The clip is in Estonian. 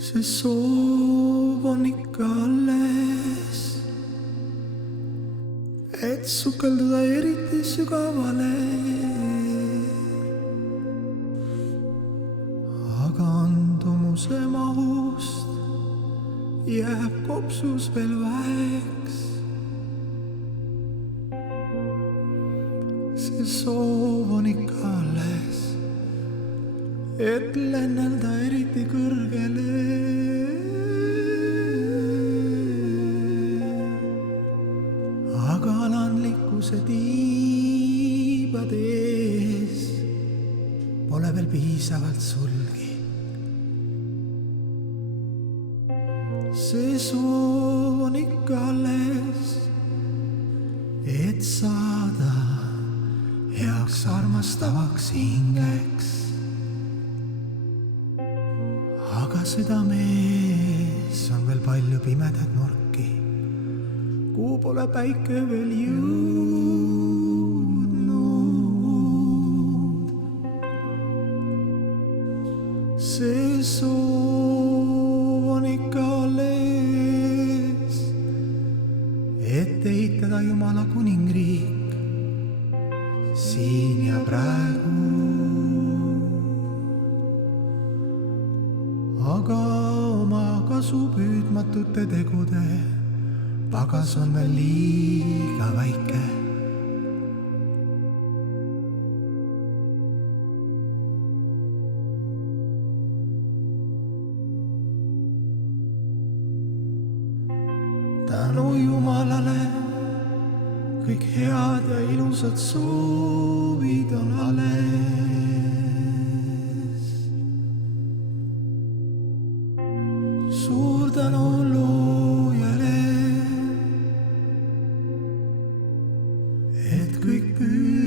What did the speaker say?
see soov on ikka alles, et sukelduda eriti sügavale. aga andumuse mahust jääb kopsus veel väheks. see soov on ikka alles, et lennelda eriti kõrgele. aga alandlikkuse tiibade ees pole veel piisavalt sulgi. see soov on ikka alles, et saada heaks armastavaks hingeks. aga südames on veel palju pimedat nurki, kuhu pole päike veel jõudnud. see soov on ikka alles, et ehitada Jumala kuningriik siin ja praegu. aga oma kasupüüdmatute tegude pagas on veel liiga väike. tänu Jumalale kõik head ja ilusad soovid on alles. suur tänu loojale, et kõik püüd